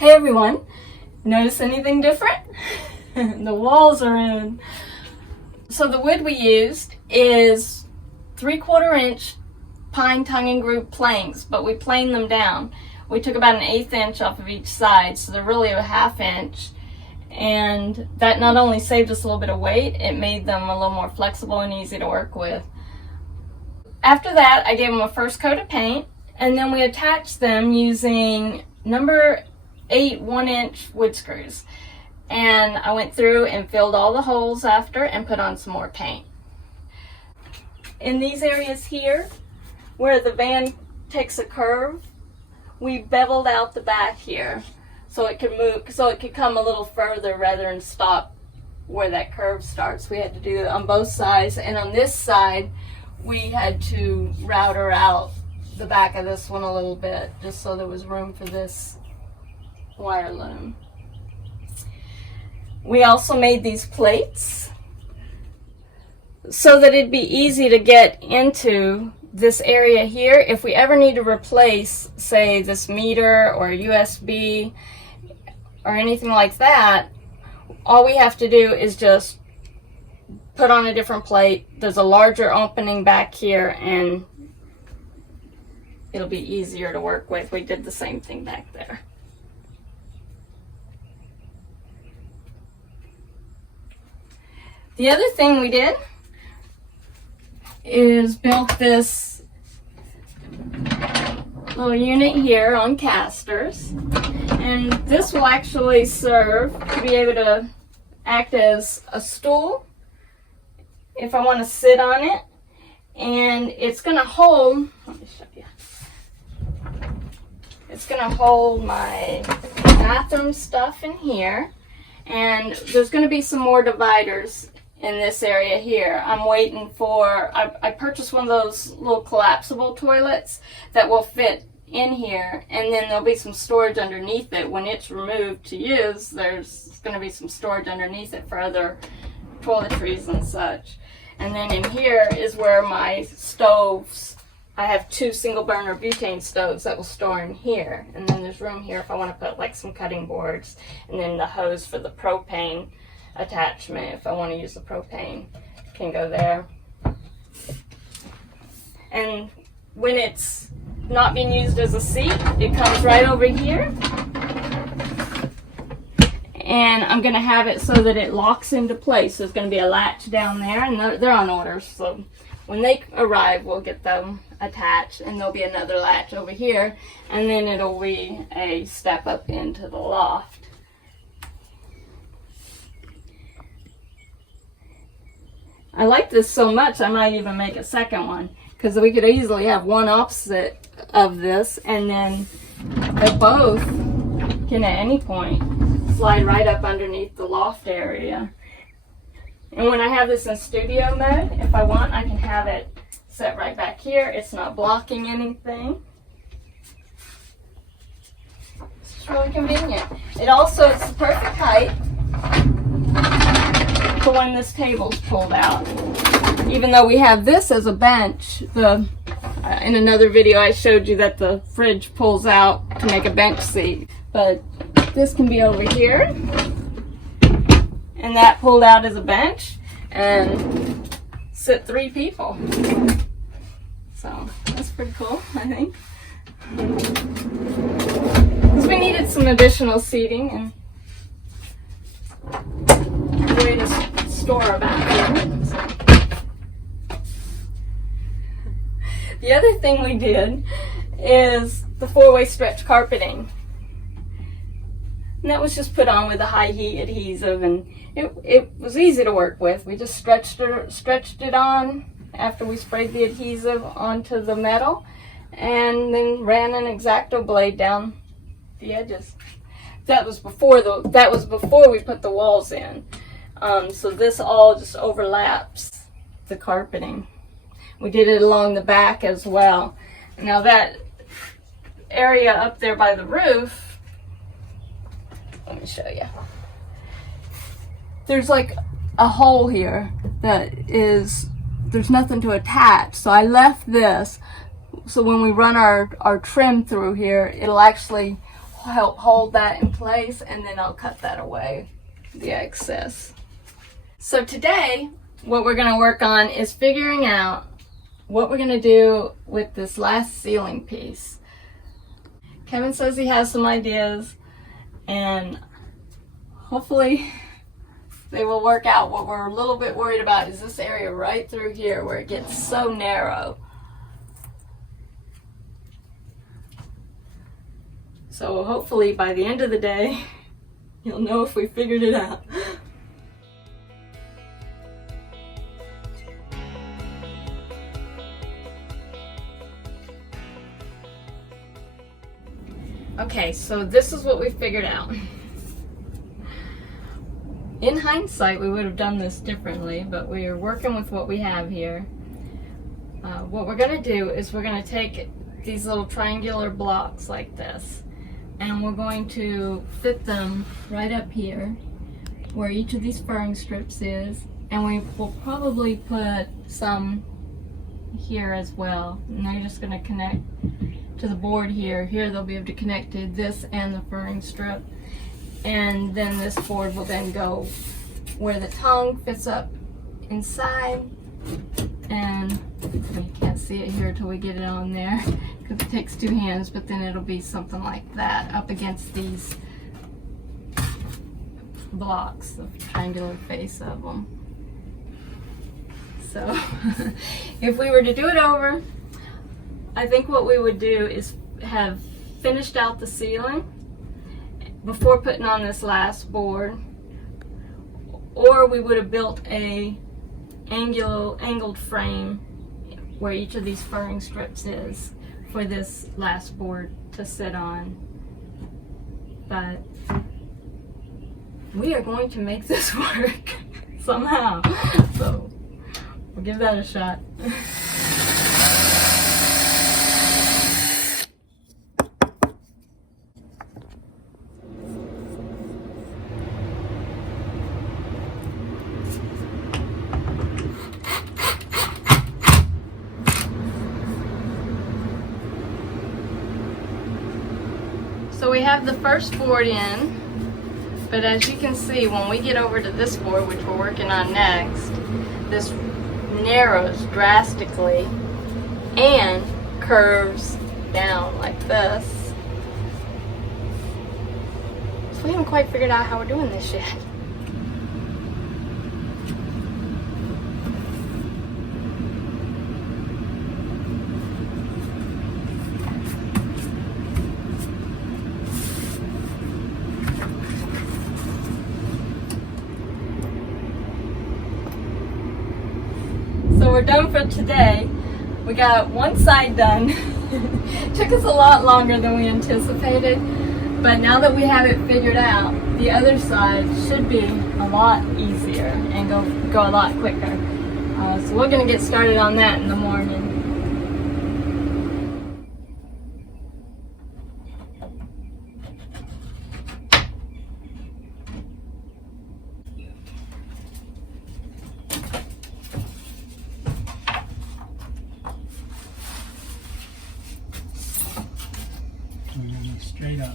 Hey everyone, notice anything different? The walls are in. So the wood we used is 3/4 inch pine tongue and groove planks, but we planed them down. We took about an 1/8 inch off of each side, so they're really a 1/2 inch. And that not only saved us a little bit of weight, it made them a little more flexible and easy to work with. After that, I gave them a first coat of paint, and then we attached them using number 8 1-inch wood screws. And I went through and filled all the holes after and put on some more paint. In these areas here, where the van takes a curve, we beveled out the back here so it could move, so it could come a little further rather than stop where that curve starts. We had to do it on both sides, and on this side we had to router out the back of this one a little bit just so there was room for this wire loom. We also made these plates so that it'd be easy to get into this area here. If we ever need to replace, say, this meter or USB or anything like that, all we have to do is just put on a different plate. There's a larger opening back here and it'll be easier to work with. We did the same thing back there. The other thing we did is built this little unit here on castors, and this will actually serve to be able to act as a stool if I want to sit on it, and it's going to hold, let me show you, it's going to hold my bathroom stuff in here, and there's going to be some more dividers in this area here. I'm waiting for, I purchased one of those little collapsible toilets that will fit in here, and then there'll be some storage underneath it. When it's removed to use, there's going to be some storage underneath it for other toiletries and such. And then in here is where my stoves, I have 2 single burner butane stoves that will store in here, and then there's room here if I want to put like some cutting boards, and then the hose for the propane attachment if I want to use the propane can go there. And when it's not being used as a seat, it comes right over here, and I'm going to have it so that it locks into place. There's going to be a latch down there, and they're on order, so when they arrive we'll get them attached, and there'll be another latch over here, and then it'll be a step up into the loft. I like this so much I might even make a second one, because we could easily have one opposite of this, and then they both can at any point slide right up underneath the loft area. And when I have this in studio mode, if I want, I can have it set right back here. It's not blocking anything. It's really convenient. It also, it's the perfect height for when this table's pulled out. Even though we have this as a bench, in another video I showed you that the fridge pulls out to make a bench seat, but this can be over here, and that pulled out as a bench and sit 3 people. So that's pretty cool, I think, because we needed some additional seating and a way to store our bathroom. So. The other thing we did is the 4-way stretch carpeting. And that was just put on with a high heat adhesive, and it was easy to work with. We just stretched it on after we sprayed the adhesive onto the metal, and then ran an X-Acto blade down the edges. That was before we put the walls in. So this all just overlaps the carpeting. We did it along the back as well. Now that area up there by the roof, let me show you. There's like a hole here that there's nothing to attach. So I left this so when we run our trim through here, it'll actually help hold that in place, and then I'll cut that away, the excess. So today, what we're going to work on is figuring out what we're going to do with this last ceiling piece. Kevin says he has some ideas, and hopefully they will work out. What we're a little bit worried about is this area right through here where it gets so narrow. So hopefully by the end of the day, you'll know if we figured it out. Okay, so this is what we figured out. In hindsight, we would have done this differently, but we are working with what we have here. What we're going to do is we're going to take these little triangular blocks like this, and we're going to fit them right up here where each of these furring strips is, and we will probably put some here as well, and they're just going to connect to the board here. Here they'll be able to connect to this and the furring strip, and then this board will then go where the tongue fits up inside, and you can't see it here until we get it on there because it takes two hands, but then it'll be something like that up against these blocks, the triangular face of them. So if we were to do it over, I think what we would do is have finished out the ceiling before putting on this last board, or we would have built a angled frame where each of these furring strips is for this last board to sit on. But we are going to make this work somehow, so we'll give that a shot. So we have the first board in, but as you can see, when we get over to this board, which we're working on next, this narrows drastically and curves down like this. So we haven't quite figured out how we're doing this yet. So we're done for today. We got one side done. Took us a lot longer than we anticipated, but now that we have it figured out, the other side should be a lot easier and go a lot quicker. So we're going to get started on that in the morning. Straight up.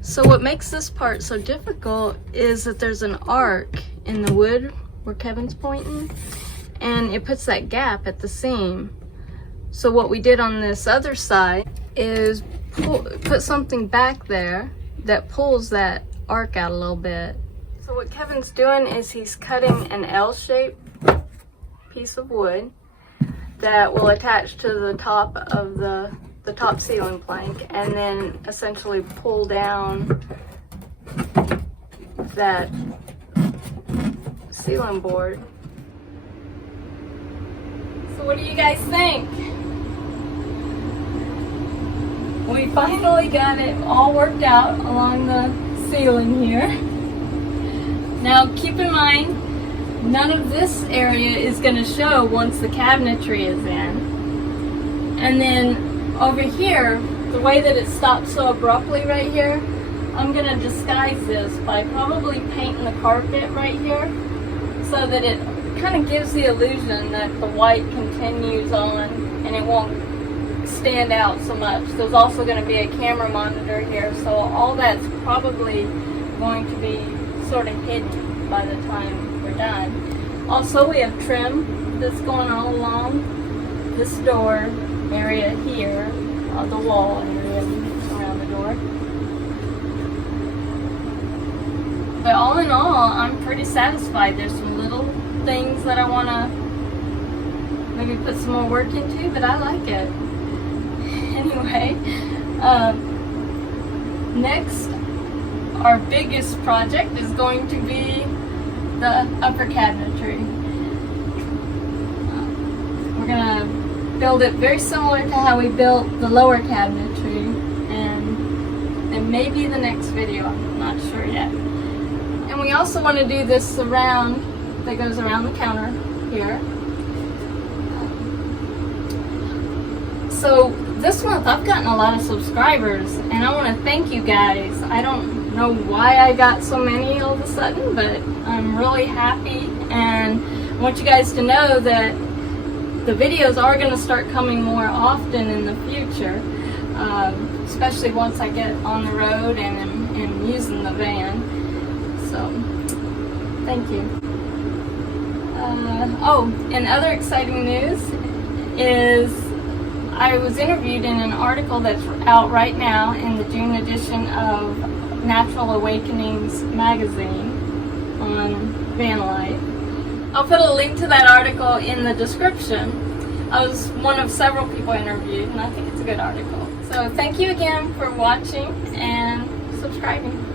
So what makes this part so difficult is that there's an arc in the wood where Kevin's pointing, and it puts that gap at the seam. So what we did on this other side is put something back there that pulls that arc out a little bit. So what Kevin's doing is he's cutting an L-shaped piece of wood that will attach to the top of the top ceiling plank, and then essentially pull down that ceiling board. So what do you guys think? We finally got it all worked out along the ceiling here. Now keep in mind, none of this area is going to show once the cabinetry is in. And then over here, the way that it stops so abruptly right here, I'm gonna disguise this by probably painting the carpet right here so that it kind of gives the illusion that the white continues on and it won't stand out so much. There's also going to be a camera monitor here, so all that's probably going to be sort of hidden by the time we're done. Also, we have trim that's going all along this door area here, the wall area around the door. But all in all, I'm pretty satisfied. There's some little things that I want to maybe put some more work into, but I like it. Anyway, next, our biggest project is going to be the upper cabinetry. We're going to build it very similar to how we built the lower cabinetry, and it may be the next video, I'm not sure yet. And we also want to do this surround that goes around the counter here. So this month I've gotten a lot of subscribers, and I want to thank you guys. I don't know why I got so many all of a sudden, but I'm really happy, and I want you guys to know that the videos are going to start coming more often in the future, especially once I get on the road and am using the van. So, thank you. And other exciting news is I was interviewed in an article that's out right now in the June edition of Natural Awakenings magazine on van life. I'll put a link to that article in the description. I was one of several people interviewed, and I think it's a good article. So thank you again for watching and subscribing.